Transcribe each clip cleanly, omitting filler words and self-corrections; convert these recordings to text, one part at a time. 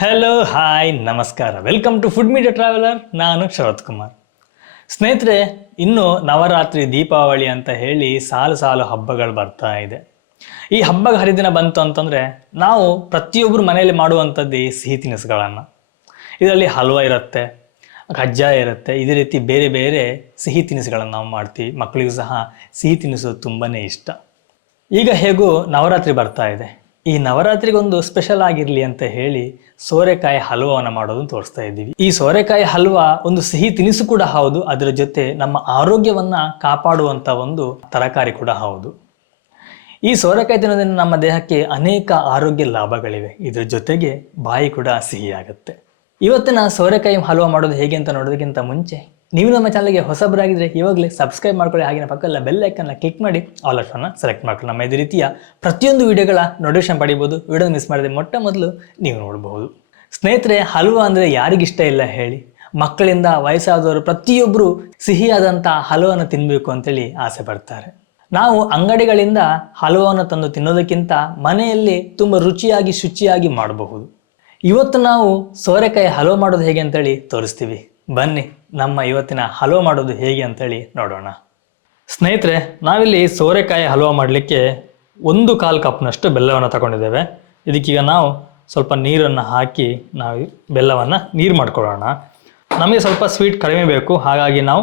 Hello hi ನಮಸ್ಕಾರ, welcome to food media traveller. ನಾನು ಶರತ್ ಕುಮಾರ್. ಸ್ನೇಹಿತರೆ, ಇನ್ನು ನವರಾತ್ರಿ, ದೀಪಾವಳಿ ಅಂತ ಹೇಳಿ ಸಾಲು ಸಾಲು ಹಬ್ಬಗಳು ಬರ್ತಾ ಇದೆ. ಈ ಹಬ್ಬದ ಹರಿದಿನ ಬಂತು ಅಂತಂದರೆ ನಾವು ಪ್ರತಿಯೊಬ್ಬರು ಮನೆಯಲ್ಲಿ ಮಾಡುವಂಥದ್ದು ಈ ಸಿಹಿ ತಿನಿಸುಗಳನ್ನು. ಇದರಲ್ಲಿ ಹಲ್ವಾ ಇರುತ್ತೆ, ಕಜ್ಜಾಯ ಇರುತ್ತೆ, ಇದೇ ರೀತಿ ಬೇರೆ ಬೇರೆ ಸಿಹಿ ತಿನಿಸುಗಳನ್ನು ನಾವು ಮಾಡ್ತೀವಿ. ಮಕ್ಕಳಿಗೂ ಸಹ ಸಿಹಿ ತಿನಿಸು ತುಂಬಾ ಇಷ್ಟ. ಈಗ ಹೇಗೂ ನವರಾತ್ರಿ ಬರ್ತಾ ಇದೆ. ಈ ನವರಾತ್ರಿಗೊಂದು ಸ್ಪೆಷಲ್ ಆಗಿರಲಿ ಅಂತ ಹೇಳಿ ಸೋರೆಕಾಯಿ ಹಲ್ವಾವನ್ನು ಮಾಡೋದನ್ನು ತೋರಿಸ್ತಾ ಇದ್ದೀವಿ. ಈ ಸೋರೆಕಾಯಿ ಹಲ್ವಾ ಒಂದು ಸಿಹಿ ತಿನಿಸು ಕೂಡ ಹೌದು, ಅದರ ಜೊತೆ ನಮ್ಮ ಆರೋಗ್ಯವನ್ನ ಕಾಪಾಡುವಂತ ಒಂದು ತರಕಾರಿ ಕೂಡ ಹೌದು. ಈ ಸೋರೆಕಾಯಿ ತಿನ್ನೋದ್ರಿಂದ ನಮ್ಮ ದೇಹಕ್ಕೆ ಅನೇಕ ಆರೋಗ್ಯ ಲಾಭಗಳಿವೆ. ಇದರ ಜೊತೆಗೆ ಬಾಯಿ ಕೂಡ ಸಿಹಿಯಾಗುತ್ತೆ. ಇವತ್ತಿನ ಸೋರೆಕಾಯಿ ಹಲ್ವಾ ಮಾಡೋದು ಹೇಗೆ ಅಂತ ನೋಡೋದಕ್ಕಿಂತ ಮುಂಚೆ ನೀವು ನಮ್ಮ ಚಾನಲ್ಗೆ ಹೊಸಬರಾಗಿದ್ದರೆ ಇವಾಗಲೇ ಸಬ್ಸ್ಕ್ರೈಬ್ ಮಾಡ್ಕೊಳ್ಳಿ. ಹಾಗೆ ಪಕ್ಕದ ಬೆಲ್ ಐಕನ್ನ ಕ್ಲಿಕ್ ಮಾಡಿ ಆಲ್ ಆಪ್ಷನ್ನ ಸೆಲೆಕ್ಟ್ ಮಾಡ್ಕೊಳ್ಳಿ. ನಮ್ಮ ಇದೇ ರೀತಿಯ ಪ್ರತಿಯೊಂದು ವಿಡಿಯೋಗಳ ನೋಟಿಫಿಕೇಶನ್ ಪಡಿಬೋದು. ವಿಡಿಯೋ ಮಿಸ್ ಮಾಡಿದ್ರೆ ಮೊಟ್ಟ ಮೊದಲು ನೀವು ನೋಡಬಹುದು. ಸ್ನೇಹಿತರೆ, ಹಲ್ವಾ ಅಂದರೆ ಯಾರಿಗಿಷ್ಟ ಇಲ್ಲ ಹೇಳಿ? ಮಕ್ಕಳಿಂದ ವಯಸ್ಸಾದವರು ಪ್ರತಿಯೊಬ್ಬರು ಸಿಹಿಯಾದಂಥ ಹಲ್ವಾವನ್ನು ತಿನ್ನಬೇಕು ಅಂತೇಳಿ ಆಸೆ ಪಡ್ತಾರೆ. ನಾವು ಅಂಗಡಿಗಳಿಂದ ಹಲ್ವಾವನ್ನು ತಂದು ತಿನ್ನೋದಕ್ಕಿಂತ ಮನೆಯಲ್ಲಿ ತುಂಬ ರುಚಿಯಾಗಿ ಶುಚಿಯಾಗಿ ಮಾಡಬಹುದು. ಇವತ್ತು ನಾವು ಸೋರೆಕಾಯಿ ಹಲ್ವಾ ಮಾಡೋದು ಹೇಗೆ ಅಂತೇಳಿ ತೋರಿಸ್ತೀವಿ. ಬನ್ನಿ ನಮ್ಮ ಇವತ್ತಿನ ಹಲ್ವಾ ಮಾಡೋದು ಹೇಗೆ ಅಂತೇಳಿ ನೋಡೋಣ. ಸ್ನೇಹಿತರೆ, ನಾವಿಲ್ಲಿ ಸೋರೆಕಾಯಿ ಹಲ್ವಾ ಮಾಡಲಿಕ್ಕೆ 1/4 ಕಪ್ನಷ್ಟು ಬೆಲ್ಲವನ್ನು ತಗೊಂಡಿದ್ದೇವೆ. ಇದಕ್ಕೀಗ ನಾವು ಸ್ವಲ್ಪ ನೀರನ್ನು ಹಾಕಿ ನಾವು ಬೆಲ್ಲವನ್ನು ನೀರು ಮಾಡ್ಕೊಳ್ಳೋಣ. ನಮಗೆ ಸ್ವಲ್ಪ ಸ್ವೀಟ್ ಕಡಿಮೆ ಬೇಕು, ಹಾಗಾಗಿ ನಾವು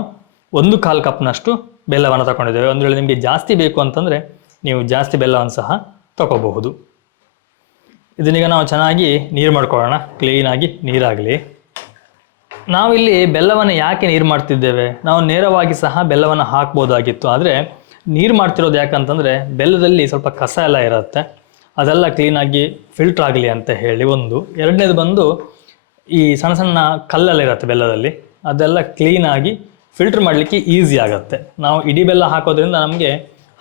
1/4 ಕಪ್ನಷ್ಟು ಬೆಲ್ಲವನ್ನು ತಗೊಂಡಿದ್ದೇವೆ. ಒಂದು ವೇಳೆ ನಿಮಗೆ ಜಾಸ್ತಿ ಬೇಕು ಅಂತಂದರೆ ನೀವು ಜಾಸ್ತಿ ಬೆಲ್ಲವನ್ನು ಸಹ ತಗೋಬಹುದು. ಇದನ್ನೀಗ ನಾವು ಚೆನ್ನಾಗಿ ನೀರು ಮಾಡ್ಕೊಳ್ಳೋಣ, ಕ್ಲೀನಾಗಿ ನೀರಾಗಲಿ. ನಾವಿಲ್ಲಿ ಬೆಲ್ಲವನ್ನು ಯಾಕೆ ನೀರು ಮಾಡ್ತಿದ್ದೇವೆ? ನಾವು ನೇರವಾಗಿ ಸಹ ಬೆಲ್ಲವನ್ನು ಹಾಕ್ಬೋದಾಗಿತ್ತು, ಆದರೆ ನೀರು ಮಾಡ್ತಿರೋದು ಯಾಕಂತಂದರೆ ಬೆಲ್ಲದಲ್ಲಿ ಸ್ವಲ್ಪ ಕಸ ಎಲ್ಲ ಇರುತ್ತೆ, ಅದೆಲ್ಲ ಕ್ಲೀನಾಗಿ ಫಿಲ್ಟ್ರ್ ಆಗಲಿ ಅಂತ ಹೇಳಿ ಒಂದು. ಎರಡನೇದು ಬಂದು ಈ ಸಣ್ಣ ಸಣ್ಣ ಕಲ್ಲೆಲ್ಲ ಇರುತ್ತೆ ಬೆಲ್ಲದಲ್ಲಿ, ಅದೆಲ್ಲ ಕ್ಲೀನಾಗಿ ಫಿಲ್ಟ್ರ್ ಮಾಡಲಿಕ್ಕೆ ಈಸಿ ಆಗುತ್ತೆ. ನಾವು ಇಡೀ ಬೆಲ್ಲ ಹಾಕೋದ್ರಿಂದ ನಮಗೆ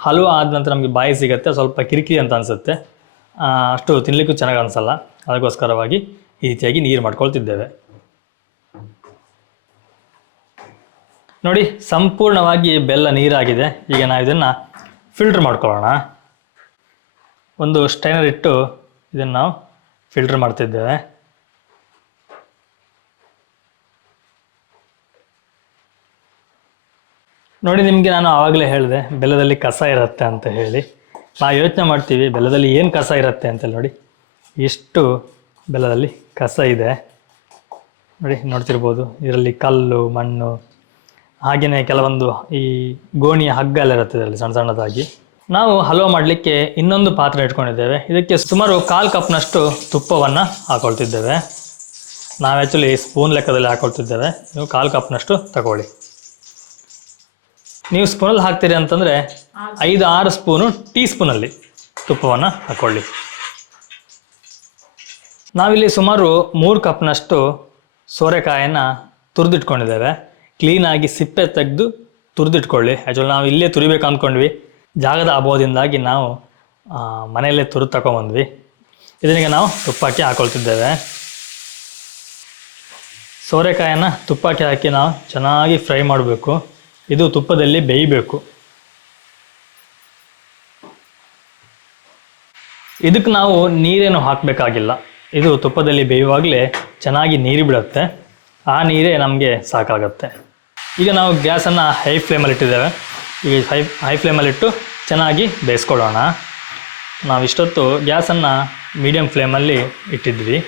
ಹಲ್ವಾ ಆದ ನಂತರ ನಮಗೆ ಬಾಯಿ ಸಿಗುತ್ತೆ, ಸ್ವಲ್ಪ ಕಿರಿಕಿರಿ ಅಂತ ಅನಿಸುತ್ತೆ, ಅಷ್ಟು ತಿನ್ನಲಿಕ್ಕೂ ಚೆನ್ನಾಗಿ ಅನಿಸಲ್ಲ. ಅದಕ್ಕೋಸ್ಕರವಾಗಿ ಈ ರೀತಿಯಾಗಿ ನೀರು ಮಾಡ್ಕೊಳ್ತಿದ್ದೇವೆ. ನೋಡಿ, ಸಂಪೂರ್ಣವಾಗಿ ಬೆಲ್ಲ ನೀರಾಗಿದೆ. ಈಗ ನಾವು ಇದನ್ನು ಫಿಲ್ಟ್ರ್ ಮಾಡ್ಕೊಳ್ಳೋಣ. ಒಂದು ಸ್ಟೈನರ್ ಇಟ್ಟು ಇದನ್ನು ನಾವು ಫಿಲ್ಟ್ರ್ ಮಾಡ್ತಿದ್ದೇವೆ. ನೋಡಿ, ನಿಮಗೆ ನಾನು ಆವಾಗಲೇ ಹೇಳಿದೆ ಬೆಲ್ಲದಲ್ಲಿ ಕಸ ಇರುತ್ತೆ ಅಂತ ಹೇಳಿ. ನಾವು ಯೋಚನೆ ಮಾಡ್ತೀವಿ ಬೆಲ್ಲದಲ್ಲಿ ಏನು ಕಸ ಇರುತ್ತೆ ಅಂತೇಳಿ. ನೋಡಿ, ಇಷ್ಟು ಬೆಲ್ಲದಲ್ಲಿ ಕಸ ಇದೆ. ನೋಡಿ, ನೋಡ್ತಿರ್ಬೋದು, ಇದರಲ್ಲಿ ಕಲ್ಲು, ಮಣ್ಣು, ಹಾಗೆಯೇ ಕೆಲವೊಂದು ಈ ಗೋಣಿಯ ಹಗ್ಗ ಎಲ್ಲ ಇರುತ್ತೆ ಇದರಲ್ಲಿ ಸಣ್ಣ ಸಣ್ಣದಾಗಿ. ನಾವು ಹಲ್ವಾ ಮಾಡಲಿಕ್ಕೆ ಇನ್ನೊಂದು ಪಾತ್ರೆ ಇಟ್ಕೊಂಡಿದ್ದೇವೆ. ಇದಕ್ಕೆ ಸುಮಾರು 1/4 ಕಪ್ನಷ್ಟು ತುಪ್ಪವನ್ನು ಹಾಕೊಳ್ತಿದ್ದೇವೆ. ನಾವು ಆ್ಯಕ್ಚುಲಿ ಸ್ಪೂನ್ ಲೆಕ್ಕದಲ್ಲಿ ಹಾಕೊಳ್ತಿದ್ದೇವೆ, ನೀವು 1/4 ಕಪ್ನಷ್ಟು ತಗೊಳ್ಳಿ. ನೀವು ಸ್ಪೂನಲ್ಲಿ ಹಾಕ್ತೀರಿ ಅಂತಂದರೆ 5-6 ಸ್ಪೂನು ಟೀ ಸ್ಪೂನಲ್ಲಿ ತುಪ್ಪವನ್ನು ಹಾಕ್ಕೊಳ್ಳಿ. ನಾವಿಲ್ಲಿ ಸುಮಾರು 3 ಕಪ್ನಷ್ಟು ಸೋರೆಕಾಯನ್ನು ತುರಿದಿಟ್ಕೊಂಡಿದ್ದೇವೆ. ಕ್ಲೀನಾಗಿ ಸಿಪ್ಪೆ ತೆಗೆದು ತುರಿದಿಟ್ಕೊಳ್ಳಿ. ಆ್ಯಕ್ಚುಲಿ ನಾವು ಇಲ್ಲೇ ತುರಿಬೇಕು ಅಂದ್ಕೊಂಡ್ವಿ, ಜಾಗದ ಅಭಾವದಿಂದಾಗಿ ನಾವು ಮನೆಯಲ್ಲೇ ತುರಿದು ತಗೊಂಬಂದ್ವಿ. ಇದನ್ನೀಗ ನಾವು ತುಪ್ಪಕ್ಕೆ ಹಾಕೊಳ್ತಿದ್ದೇವೆ. ಸೋರೆಕಾಯನ್ನು ತುಪ್ಪಕ್ಕೆ ಹಾಕಿ ನಾವು ಚೆನ್ನಾಗಿ ಫ್ರೈ ಮಾಡಬೇಕು. ಇದು ತುಪ್ಪದಲ್ಲಿ ಬೇಯಬೇಕು. ಇದಕ್ಕೆ ನಾವು ನೀರೇನು ಹಾಕಬೇಕಾಗಿಲ್ಲ, ಇದು ತುಪ್ಪದಲ್ಲಿ ಬೇಯುವಾಗಲೇ ಚೆನ್ನಾಗಿ ನೀರು ಬಿಡುತ್ತೆ. ಆ ನೀರೇ ನಮಗೆ ಸಾಕಾಗುತ್ತೆ. ಈಗ ನಾವು ಗ್ಯಾಸನ್ನು ಹೈ ಫ್ಲೇಮಲ್ಲಿ ಇಟ್ಟಿದ್ದೇವೆ. ಈಗ ಹೈ ಫ್ಲೇಮಲ್ಲಿಟ್ಟು ಚೆನ್ನಾಗಿ ಬೇಯಿಸ್ಕೊಳ್ಳೋಣ. ನಾವು ಇಷ್ಟೊತ್ತು ಗ್ಯಾಸನ್ನು ಮೀಡಿಯಮ್ ಫ್ಲೇಮಲ್ಲಿ ಇಟ್ಟಿದ್ವಿ.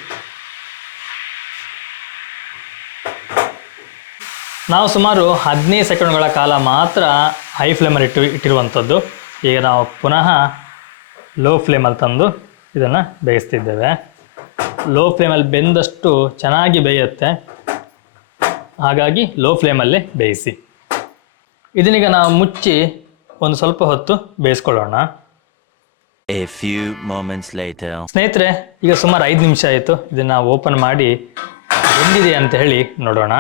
ನಾವು ಸುಮಾರು 15 ಸೆಕೆಂಡ್ಗಳ ಕಾಲ ಮಾತ್ರ ಹೈ ಫ್ಲೇಮಲ್ಲಿ ಇಟ್ಟಿರುವಂಥದ್ದು. ಈಗ ನಾವು ಪುನಃ ಲೋ ಫ್ಲೇಮಲ್ಲಿ ತಂದು ಇದನ್ನು ಬೇಯಿಸ್ತಿದ್ದೇವೆ. ಲೋ ಫ್ಲೇಮಲ್ಲಿ ಬೆಂದಷ್ಟು ಚೆನ್ನಾಗಿ ಬೇಯುತ್ತೆ, ಹಾಗಾಗಿ ಲೋ ಫ್ಲೇಮಲ್ಲೇ ಬೇಯಿಸಿ. ಇದನ್ನೀಗ ನಾವು ಮುಚ್ಚಿ ಒಂದು ಸ್ವಲ್ಪ ಹೊತ್ತು ಬೇಯಿಸ್ಕೊಳ್ಳೋಣ. A few moments later. ಸ್ನೇಹಿತರೆ, ಈಗ ಸುಮಾರು 5 ನಿಮಿಷ ಆಯಿತು. ಇದನ್ನು ಓಪನ್ ಮಾಡಿ ಬೆಂದಿದೆ ಅಂತ ಹೇಳಿ ನೋಡೋಣ.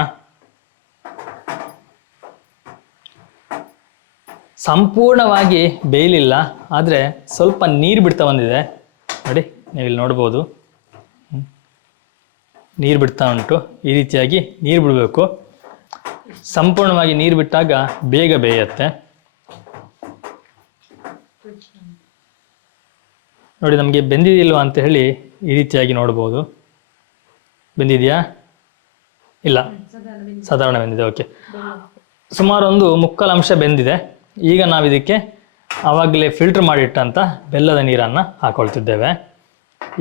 ಸಂಪೂರ್ಣವಾಗಿ ಬೇಯಲಿಲ್ಲ, ಆದರೆ ಸ್ವಲ್ಪ ನೀರು ಬಿಡ್ತಾ ಬಂದಿದೆ. ನೋಡಿ, ನೀವು ಇಲ್ಲಿ ನೋಡ್ಬೋದು, ನೀರು ಬಿಡ್ತಾ ಉಂಟು. ಈ ರೀತಿಯಾಗಿ ನೀರು ಬಿಡಬೇಕು. ಸಂಪೂರ್ಣವಾಗಿ ನೀರು ಬಿಟ್ಟಾಗ ಬೇಗ ಬೇಯುತ್ತೆ. ನೋಡಿ, ನಮಗೆ ಬೆಂದಿದಿಲ್ವ ಅಂತ ಹೇಳಿ ಈ ರೀತಿಯಾಗಿ ನೋಡ್ಬೋದು. ಬೆಂದಿದೆಯಾ? ಇಲ್ಲ, ಸಾಧಾರಣ ಬೆಂದಿದೆ. ಓಕೆ, ಸುಮಾರು ಒಂದು ಮುಕ್ಕಾಲು ಅಂಶ ಬೆಂದಿದೆ. ಈಗ ನಾವು ಇದಕ್ಕೆ ಆವಾಗಲೇ ಫಿಲ್ಟರ್ ಮಾಡಿಟ್ಟಂಥ ಬೆಲ್ಲದ ನೀರನ್ನು ಹಾಕೊಳ್ತಿದ್ದೇವೆ.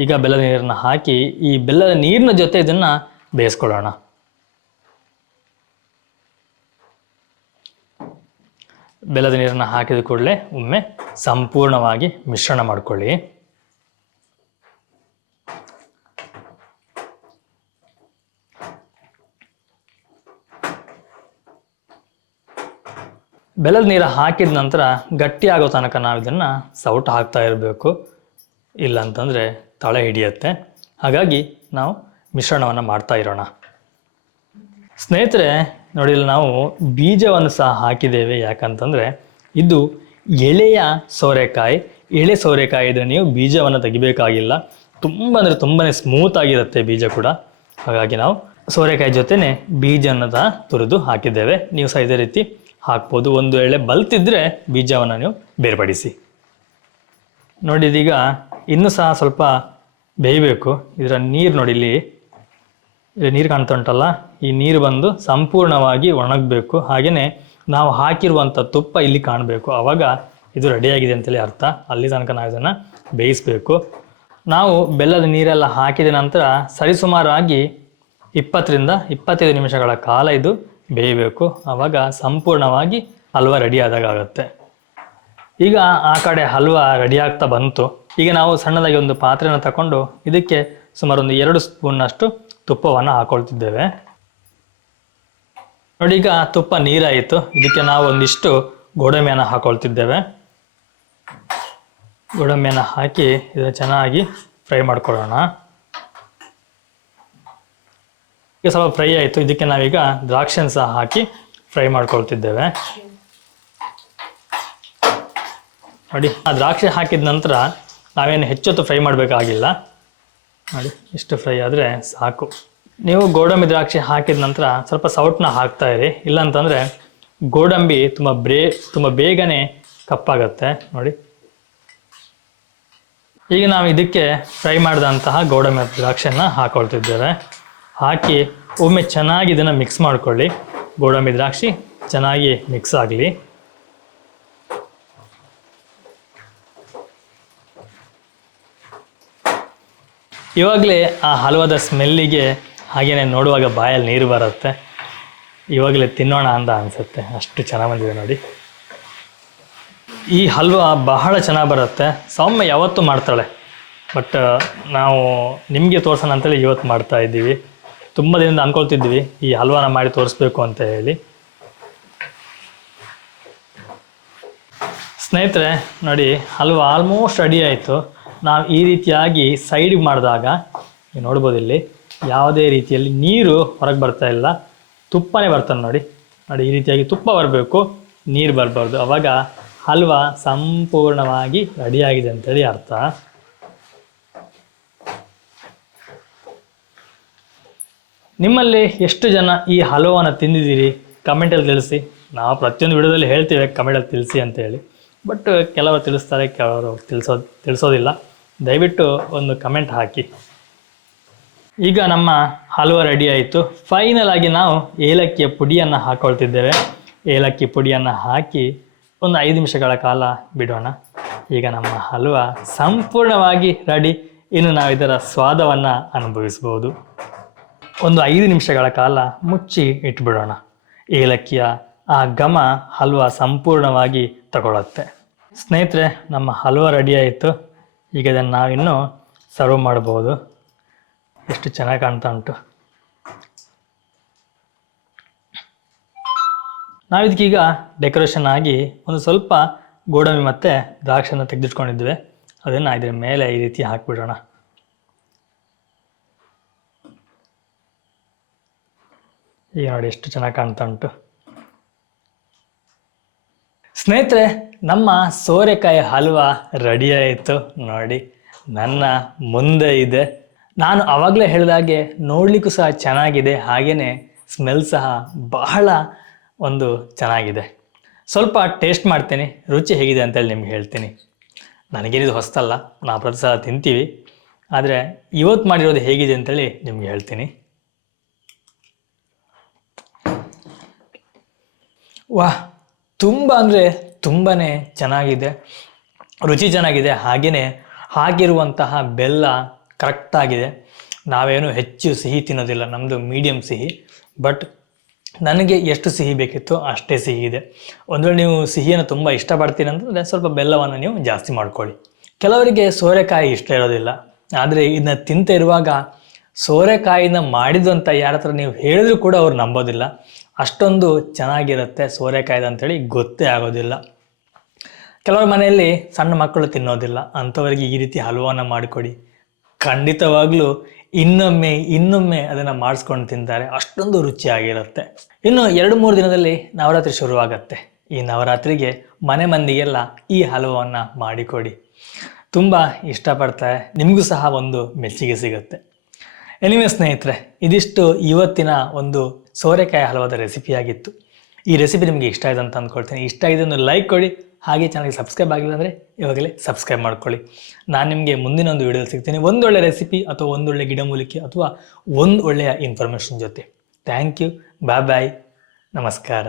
ಈಗ ಬೆಲ್ಲದ ನೀರನ್ನು ಹಾಕಿ ಈ ಬೆಲ್ಲದ ನೀರಿನ ಜೊತೆ ಇದನ್ನು ಬೇಯಿಸ್ಕೊಳ್ಳೋಣ. ಬೆಲ್ಲದ ನೀರನ್ನು ಹಾಕಿದ ಕೂಡಲೇ ಒಮ್ಮೆ ಸಂಪೂರ್ಣವಾಗಿ ಮಿಶ್ರಣ ಮಾಡಿಕೊಳ್ಳಿ. ಬೆಲ್ಲದ ನೀರು ಹಾಕಿದ ನಂತರ ಗಟ್ಟಿ ಆಗೋ ತನಕ ನಾವು ಇದನ್ನು ಸೌಟು ಹಾಕ್ತಾ ಇರಬೇಕು, ಇಲ್ಲ ಅಂತಂದರೆ ತಳ ಹಿಡಿಯುತ್ತೆ. ಹಾಗಾಗಿ ನಾವು ಮಿಶ್ರಣವನ್ನು ಮಾಡ್ತಾ ಇರೋಣ. ಸ್ನೇಹಿತರೆ ನೋಡಿ, ಇಲ್ಲಿ ನಾವು ಬೀಜವನ್ನು ಸಹ ಹಾಕಿದ್ದೇವೆ. ಯಾಕಂತಂದರೆ ಇದು ಎಳೆಯ ಸೋರೆಕಾಯಿ. ಎಳೆ ಸೋರೆಕಾಯಿ ಇದ್ದರೆ ನೀವು ಬೀಜವನ್ನು ತೆಗಿಬೇಕಾಗಿಲ್ಲ. ತುಂಬ ಅಂದರೆ ತುಂಬಾ ಸ್ಮೂತ್ ಆಗಿರುತ್ತೆ ಬೀಜ ಕೂಡ. ಹಾಗಾಗಿ ನಾವು ಸೋರೆಕಾಯಿ ಜೊತೆನೆ ಬೀಜವನ್ನು ಸಹ ತುರಿದು ಹಾಕಿದ್ದೇವೆ. ನೀವು ಸಹ ಇದೇ ರೀತಿ ಹಾಕ್ಬೋದು. ಒಂದು ವೇಳೆ ಬಲ್ತಿದ್ರೆ ಬೀಜವನ್ನು ನೀವು ಬೇರ್ಪಡಿಸಿ. ನೋಡಿ, ಇದೀಗ ಇನ್ನೂ ಸಹ ಸ್ವಲ್ಪ ಬೇಯಬೇಕು. ಇದರ ನೀರು ನೋಡಿ, ಇಲ್ಲಿ ನೀರು ಕಾಣ್ತಾ ಉಂಟಲ್ಲ, ಈ ನೀರು ಬಂದು ಸಂಪೂರ್ಣವಾಗಿ ಒಣಗಬೇಕು. ಹಾಗೆಯೇ ನಾವು ಹಾಕಿರುವಂಥ ತುಪ್ಪ ಇಲ್ಲಿ ಕಾಣಬೇಕು. ಆವಾಗ ಇದು ರೆಡಿಯಾಗಿದೆ ಅಂತೇಳಿ ಅರ್ಥ. ಅಲ್ಲಿ ತನಕ ನಾವು ಇದನ್ನು ಬೇಯಿಸಬೇಕು. ನಾವು ಬೆಲ್ಲದ ನೀರೆಲ್ಲ ಹಾಕಿದ ನಂತರ ಸರಿಸುಮಾರಾಗಿ 20ರಿಂದ 25 ನಿಮಿಷಗಳ ಕಾಲ ಇದು ಬೇಯಬೇಕು. ಆವಾಗ ಸಂಪೂರ್ಣವಾಗಿ ಹಲ್ವಾ ರೆಡಿ ಆದಾಗ ಆಗುತ್ತೆ. ಈಗ ಆ ಕಡೆ ಹಲ್ವಾ ರೆಡಿ ಆಗ್ತಾ ಬಂತು. ಈಗ ನಾವು ಸಣ್ಣದಾಗಿ ಒಂದು ಪಾತ್ರೆಯನ್ನು ತಗೊಂಡು ಇದಕ್ಕೆ ಸುಮಾರು ಒಂದು 2 ಸ್ಪೂನ್ನಷ್ಟು ತುಪ್ಪವನ್ನು ಹಾಕೊಳ್ತಿದ್ದೇವೆ. ನೋಡಿ, ಈಗ ತುಪ್ಪ ನೀರಾಯಿತು. ಇದಕ್ಕೆ ನಾವು ಒಂದಿಷ್ಟು ಗೋಡಂಬಿಯನ್ನು ಹಾಕೊಳ್ತಿದ್ದೇವೆ. ಗೋಡಂಬಿಯನ್ನು ಹಾಕಿ ಇದನ್ನು ಚೆನ್ನಾಗಿ ಫ್ರೈ ಮಾಡ್ಕೊಳ್ಳೋಣ. ಈಗ ಸ್ವಲ್ಪ ಫ್ರೈ ಆಯಿತು. ಇದಕ್ಕೆ ನಾವೀಗ ದ್ರಾಕ್ಷಿಯನ್ನು ಸಹ ಹಾಕಿ ಫ್ರೈ ಮಾಡ್ಕೊಳ್ತಿದ್ದೇವೆ. ನೋಡಿ, ಆ ದ್ರಾಕ್ಷಿ ಹಾಕಿದ ನಂತರ ನಾವೇನು ಹೆಚ್ಚೊತ್ತು ಫ್ರೈ ಮಾಡಬೇಕಾಗಿಲ್ಲ. ನೋಡಿ, ಇಷ್ಟು ಫ್ರೈ ಆದರೆ ಸಾಕು. ನೀವು ಗೋಡಂಬಿ ದ್ರಾಕ್ಷಿ ಹಾಕಿದ ನಂತರ ಸ್ವಲ್ಪ ಸೌಟನ್ನ ಹಾಕ್ತಾ ಇರಿ, ಇಲ್ಲಾಂತಂದರೆ ಗೋಡಂಬಿ ತುಂಬ ಬೇಗನೆ ಕಪ್ಪಾಗತ್ತೆ. ನೋಡಿ, ಈಗ ನಾವು ಇದಕ್ಕೆ ಫ್ರೈ ಮಾಡಿದಂತಹ ಗೋಡಂಬಿ ದ್ರಾಕ್ಷಿಯನ್ನು ಹಾಕೊಳ್ತಿದ್ದೇವೆ. ಹಾಕಿ ಒಮ್ಮೆ ಚೆನ್ನಾಗಿ ಇದನ್ನು ಮಿಕ್ಸ್ ಮಾಡಿಕೊಳ್ಳಿ. ಗೋಡಂಬಿ ದ್ರಾಕ್ಷಿ ಚೆನ್ನಾಗಿ ಮಿಕ್ಸ್ ಆಗಲಿ. ಇವಾಗಲೇ ಆ ಹಲ್ವಾದ ಸ್ಮೆಲ್ಲಿಗೆ ಹಾಗೆಯೇ ನೋಡುವಾಗ ಬಾಯಲ್ಲಿ ನೀರು ಬರುತ್ತೆ. ಇವಾಗಲೇ ತಿನ್ನೋಣ ಅಂತ ಅನಿಸುತ್ತೆ, ಅಷ್ಟು ಚೆನ್ನಾಗಿ ಬಂದಿದೆ ನೋಡಿ. ಈ ಹಲ್ವಾ ಬಹಳ ಚೆನ್ನಾಗಿ ಬರುತ್ತೆ. ಸೌಮ್ಯ ಯಾವತ್ತೂ ಮಾಡ್ತಾಳೆ, ಬಟ್ ನಾವು ನಿಮಗೆ ತೋರ್ಸೋಣ ಅಂತೇಳಿ ಇವತ್ತು ಮಾಡ್ತಾ ಇದ್ದೀವಿ. ತುಂಬ ದಿನದಿಂದ ಅಂದ್ಕೊಳ್ತಿದ್ವಿ ಈ ಹಲ್ವಾನ ಮಾಡಿ ತೋರಿಸ್ಬೇಕು ಅಂತ ಹೇಳಿ. ಸ್ನೇಹಿತರೆ ನೋಡಿ, ಹಲ್ವಾ ಆಲ್ಮೋಸ್ಟ್ ರೆಡಿ ಆಯಿತು. ನಾವು ಈ ರೀತಿಯಾಗಿ ಸೈಡಿಗೆ ಮಾಡಿದಾಗ ನೋಡ್ಬೋದು, ಇಲ್ಲಿ ಯಾವುದೇ ರೀತಿಯಲ್ಲಿ ನೀರು ಹೊರಗೆ ಬರ್ತಾ ಇಲ್ಲ, ತುಪ್ಪನೇ ಬರ್ತಾನೆ. ನೋಡಿ, ಈ ರೀತಿಯಾಗಿ ತುಪ್ಪ ಬರಬೇಕು, ನೀರು ಬರಬಾರ್ದು. ಆವಾಗ ಹಲ್ವಾ ಸಂಪೂರ್ಣವಾಗಿ ರೆಡಿಯಾಗಿದೆ ಅಂತೇಳಿ ಅರ್ಥ. ನಿಮ್ಮಲ್ಲಿ ಎಷ್ಟು ಜನ ಈ ಹಲ್ವಾನ ತಿಂದಿದ್ದೀರಿ ಕಮೆಂಟಲ್ಲಿ ತಿಳಿಸಿ. ನಾವು ಪ್ರತಿಯೊಂದು ವಿಡಿಯೋದಲ್ಲಿ ಹೇಳ್ತೇವೆ ಕಮೆಂಟಲ್ಲಿ ತಿಳಿಸಿ ಅಂತೇಳಿ, ಬಟ್ ಕೆಲವರು ತಿಳಿಸ್ತಾರೆ, ಕೆಲವರು ತಿಳಿಸೋದಿಲ್ಲ. ದಯವಿಟ್ಟು ಒಂದು ಕಮೆಂಟ್ ಹಾಕಿ. ಈಗ ನಮ್ಮ ಹಲ್ವಾ ರೆಡಿ ಆಯಿತು. ಫೈನಲ್ ಆಗಿ ನಾವು ಏಲಕ್ಕಿಯ ಪುಡಿಯನ್ನು ಹಾಕ್ಕೊಳ್ತಿದ್ದೇವೆ. ಏಲಕ್ಕಿ ಪುಡಿಯನ್ನು ಹಾಕಿ ಒಂದು 5 ನಿಮಿಷಗಳ ಕಾಲ ಬಿಡೋಣ. ಈಗ ನಮ್ಮ ಹಲ್ವಾ ಸಂಪೂರ್ಣವಾಗಿ ರೆಡಿ. ಇನ್ನು ನಾವು ಇದರ ಸ್ವಾದವನ್ನು ಅನುಭವಿಸ್ಬೋದು. ಒಂದು 5 ನಿಮಿಷಗಳ ಕಾಲ ಮುಚ್ಚಿ ಇಟ್ಬಿಡೋಣ. ಏಲಕ್ಕಿಯ ಆ ಘಮ ಹಲ್ವಾ ಸಂಪೂರ್ಣವಾಗಿ ತಗೊಳುತ್ತೆ. ಸ್ನೇಹಿತರೆ, ನಮ್ಮ ಹಲ್ವಾ ರೆಡಿ ಆಯಿತು. ಈಗ ಇದನ್ನು ನಾವಿನ್ನು ಸರ್ವ್ ಮಾಡ್ಬೋದು. ಎಷ್ಟು ಚೆನ್ನಾಗಿ ಕಾಣ್ತಾ ಉಂಟು. ನಾವಿದಕ್ಕೀಗ ಡೆಕೋರೇಷನ್ ಆಗಿ ಒಂದು ಸ್ವಲ್ಪ ಗೋಡಂಬಿ ಮತ್ತು ದ್ರಾಕ್ಷಿಯನ್ನು ತೆಗೆದಿಟ್ಕೊಂಡಿದ್ವಿ. ಅದನ್ನು ಇದರ ಮೇಲೆ ಈ ರೀತಿ ಹಾಕಿಬಿಡೋಣ. ಈಗ ನೋಡಿ ಎಷ್ಟು ಚೆನ್ನಾಗಿ ಕಾಣ್ತಾ ಉಂಟು. ಸ್ನೇಹಿತರೆ, ನಮ್ಮ ಸೋರೆಕಾಯಿ ಹಲ್ವಾ ರೆಡಿ ಆಯಿತು. ನೋಡಿ, ನನ್ನ ಮುಂದೆ ಇದೆ. ನಾನು ಆವಾಗಲೇ ಹೇಳಿದಾಗೆ ನೋಡಲಿಕ್ಕೂ ಸಹ ಚೆನ್ನಾಗಿದೆ, ಹಾಗೆಯೇ ಸ್ಮೆಲ್ ಸಹ ಬಹಳ ಒಂದು ಚೆನ್ನಾಗಿದೆ. ಸ್ವಲ್ಪ ಟೇಸ್ಟ್ ಮಾಡ್ತೀನಿ, ರುಚಿ ಹೇಗಿದೆ ಅಂತೇಳಿ ನಿಮ್ಗೆ ಹೇಳ್ತೀನಿ. ನನಗೇನಿದು ಹೊಸ್ತಲ್ಲ, ನಾವು ಪ್ರತಿ ಸಲ ತಿಂತೀವಿ. ಆದರೆ ಇವತ್ತು ಮಾಡಿರೋದು ಹೇಗಿದೆ ಅಂತೇಳಿ ನಿಮ್ಗೆ ಹೇಳ್ತೀನಿ. ವಾಹ್, ತುಂಬ ಅಂದರೆ ತುಂಬಾ ಚೆನ್ನಾಗಿದೆ, ರುಚಿ ಚೆನ್ನಾಗಿದೆ. ಹಾಗೆಯೇ ಹಾಕಿರುವಂತಹ ಬೆಲ್ಲ ಕರೆಕ್ಟಾಗಿದೆ. ನಾವೇನು ಹೆಚ್ಚು ಸಿಹಿ ತಿನ್ನೋದಿಲ್ಲ, ನಮ್ಮದು ಮೀಡಿಯಮ್ ಸಿಹಿ. ಬಟ್ ನನಗೆ ಎಷ್ಟು ಸಿಹಿ ಬೇಕಿತ್ತು ಅಷ್ಟೇ ಸಿಹಿ ಇದೆ. ಒಂದು ವೇಳೆ ನೀವು ಸಿಹಿಯನ್ನು ತುಂಬ ಇಷ್ಟಪಡ್ತೀನಿ ಅಂತಂದರೆ ಸ್ವಲ್ಪ ಬೆಲ್ಲವನ್ನು ನೀವು ಜಾಸ್ತಿ ಮಾಡ್ಕೊಳ್ಳಿ. ಕೆಲವರಿಗೆ ಸೋರೆಕಾಯಿ ಇಷ್ಟ ಇರೋದಿಲ್ಲ, ಆದರೆ ಇದನ್ನ ತಿಂತ ಇರುವಾಗ ಸೋರೆಕಾಯಿನ ಮಾಡಿದ್ದು ಅಂತ ಯಾರ ಹತ್ರ ನೀವು ಹೇಳಿದ್ರು ಕೂಡ ಅವ್ರು ನಂಬೋದಿಲ್ಲ. ಅಷ್ಟೊಂದು ಚೆನ್ನಾಗಿರುತ್ತೆ ಸೋರೆಕಾಯ್ದು ಅಂಥೇಳಿ ಗೊತ್ತೇ ಆಗೋದಿಲ್ಲ. ಕೆಲವರ ಮನೆಯಲ್ಲಿ ಸಣ್ಣ ಮಕ್ಕಳು ತಿನ್ನೋದಿಲ್ಲ, ಅಂಥವರಿಗೆ ಈ ರೀತಿ ಹಲ್ವಾನ ಮಾಡಿಕೊಡಿ. ಖಂಡಿತವಾಗ್ಲೂ ಇನ್ನೊಮ್ಮೆ ಅದನ್ನು ಮಾಡಿಸ್ಕೊಂಡು ತಿಂತಾರೆ, ಅಷ್ಟೊಂದು ರುಚಿಯಾಗಿರುತ್ತೆ. ಇನ್ನು 2-3 ದಿನದಲ್ಲಿ ನವರಾತ್ರಿ ಶುರುವಾಗತ್ತೆ. ಈ ನವರಾತ್ರಿಗೆ ಮನೆ ಮಂದಿಗೆಲ್ಲ ಈ ಹಲ್ವವನ್ನು ಮಾಡಿಕೊಡಿ, ತುಂಬ ಇಷ್ಟಪಡ್ತಾರೆ, ನಿಮಗೂ ಸಹ ಒಂದು ಮೆಚ್ಚುಗೆ ಸಿಗುತ್ತೆ. ಎನಿವೆ ಸ್ನೇಹಿತರೆ, ಇದಿಷ್ಟು ಇವತ್ತಿನ ಒಂದು ಸೋರೆಕಾಯಿ ಹಲ್ವಾದ ರೆಸಿಪಿಯಾಗಿತ್ತು. ಈ ರೆಸಿಪಿ ನಿಮಗೆ ಇಷ್ಟ ಆಗಿದೆ ಅಂತ ಅಂದ್ಕೊಳ್ತೀನಿ. ಇಷ್ಟ ಆಗಿದೆ ಒಂದು ಲೈಕ್ ಕೊಡಿ, ಹಾಗೆ ಚಾನಲ್ಗೆ ಸಬ್ಸ್ಕ್ರೈಬ್ ಆಗಿಲ್ಲ ಅಂದರೆ ಇವಾಗಲೇ ಸಬ್ಸ್ಕ್ರೈಬ್ ಮಾಡ್ಕೊಳ್ಳಿ. ನಾನು ನಿಮಗೆ ಮುಂದಿನ ಒಂದು ವಿಡಿಯೋದಲ್ಲಿ ಸಿಗ್ತೀನಿ, ಒಂದೊಳ್ಳೆ ರೆಸಿಪಿ ಅಥವಾ ಒಂದೊಳ್ಳೆ ಗಿಡಮೂಲಿಕೆ ಅಥವಾ ಒಂದು ಒಳ್ಳೆಯ ಇನ್ಫಾರ್ಮೇಷನ್ ಜೊತೆ. ಥ್ಯಾಂಕ್ ಯು, ಬಾಯ್ ಬಾಯ್, ನಮಸ್ಕಾರ.